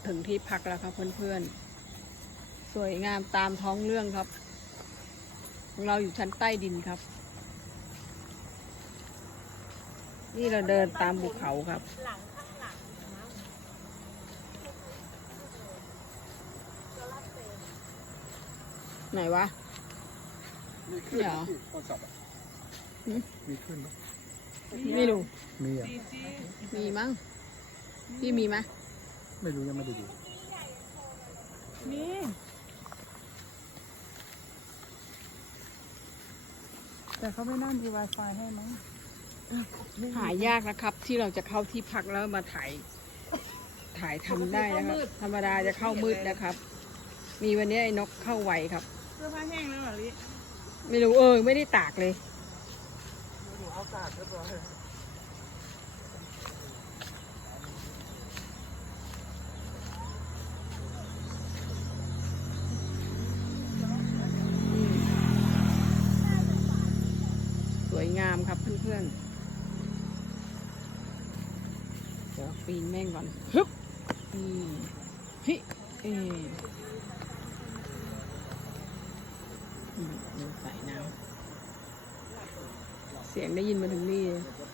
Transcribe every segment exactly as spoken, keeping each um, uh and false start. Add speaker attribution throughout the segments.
Speaker 1: ถึงที่พักแล้วครับเพื่อนๆสวยงามตามท้องเรื่องครับของเราอยู่ชั้นใต้ดินครับนี่เราเดินตามภูเขาครับไหนวะ
Speaker 2: มีขึ้น
Speaker 1: เดี๋ยว
Speaker 2: โทรศัพท์อะมีขึ้นไหม
Speaker 1: ไม่รู้
Speaker 2: มีอ่ะ
Speaker 1: มีมั้งพี่มีไหม
Speaker 2: ไม่รู้ยังไม่ได้ดู
Speaker 3: มีแต่เขาไม่น่ามี Wi-Fi ให้มั้ง
Speaker 1: หายากนะครับ ที่เราจะเข้าที่พักแล้วมาถ่ายถ่ายทำได้นะครับธรรมดาจะเข้ามืดนะครับ มีวันนี้ไอ้นกเข้าไวครับ
Speaker 3: เสื้อผ้าแห้งแล้วเหรอลิ
Speaker 1: ไม่รู้เออไม่ได้ตากเลย
Speaker 2: หนูเอากาดเรียบร้อย
Speaker 1: สวยงามครับเพื่อนๆเดี๋ยวปีนแม่งก่อนฮึบอืมฮิเออืมดูสายน้ำเสียงได้ยินมาถึงนี่เลย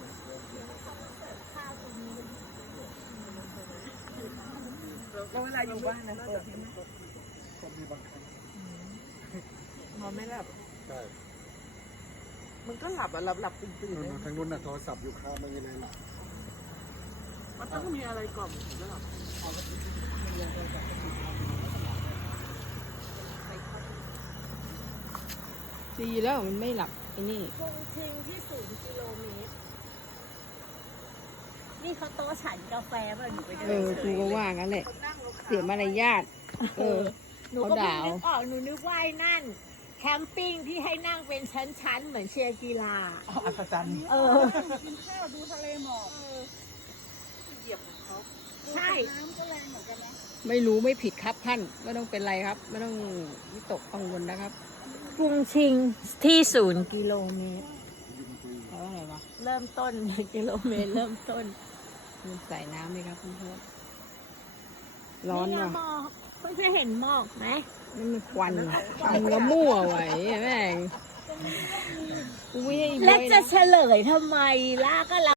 Speaker 3: แล้วเวลาอยู่บ้านนะเปิดเพลงไหม
Speaker 2: ก็มีบางครั้ง
Speaker 3: นอนไม่หลับ
Speaker 2: ใช่
Speaker 3: มันก็หลับอ่ะหลับหลับตื่นตื่น
Speaker 2: นู่น
Speaker 3: เลย
Speaker 2: ๆทางนู้นน่ะโทรศัพท์อยู่ข้างไม่มีอะไรหรอก
Speaker 3: มันต้องมีอะไรกล่อมถึงจะหลับ
Speaker 1: ดีแล้วมันไม่หลับไอ้นี่
Speaker 4: คงชิงที่ศูนย์กิโลเมตร นี่เขาโต๊ะฉันกาแฟป่ะหนูไปเดิ
Speaker 1: เอน อ
Speaker 4: เฉ
Speaker 1: กู
Speaker 4: ย
Speaker 1: ก็
Speaker 4: เลย
Speaker 1: ว่างั้นแหละ เสียมารยาทเออ
Speaker 4: หนูก็เพิ่งนึกออกหนูนึกว่าไอ้นั่น แคมปิ้งที่ให้นั่งเป็นชั้นๆ เหมือนเชียร์กีฬา
Speaker 3: อัศจรรย์
Speaker 4: เออ
Speaker 3: กินข้าวดูทะเลหมอกเหยียบของเขา
Speaker 4: ใช่
Speaker 3: น้ำก็แรงเหมือนกันนะ
Speaker 1: ไม่รู้ไม่ผิดครับท่านไม่ต้องเป็นไรครับ ไม่ต้องวิตกกังวลนะครับ
Speaker 4: กรุงชิงที่ศูนย์กิโลเมตร
Speaker 1: เพราะอะไรวะ
Speaker 4: เริ่มต้น กิโลเมตรเริ่มต้น
Speaker 1: มันใส่น้ำเลยครับเพื่อนๆร้อน
Speaker 4: นี่ไง
Speaker 1: ว่ะ
Speaker 4: หมอกเพิ่งจะเห็นหมอกไหม
Speaker 1: นี่มันควันมันก็มั่วไว้แม่งกูไม่ให้
Speaker 4: และ
Speaker 1: บวย
Speaker 4: จะ
Speaker 1: นะ
Speaker 4: เฉลยทำไมล่ะก็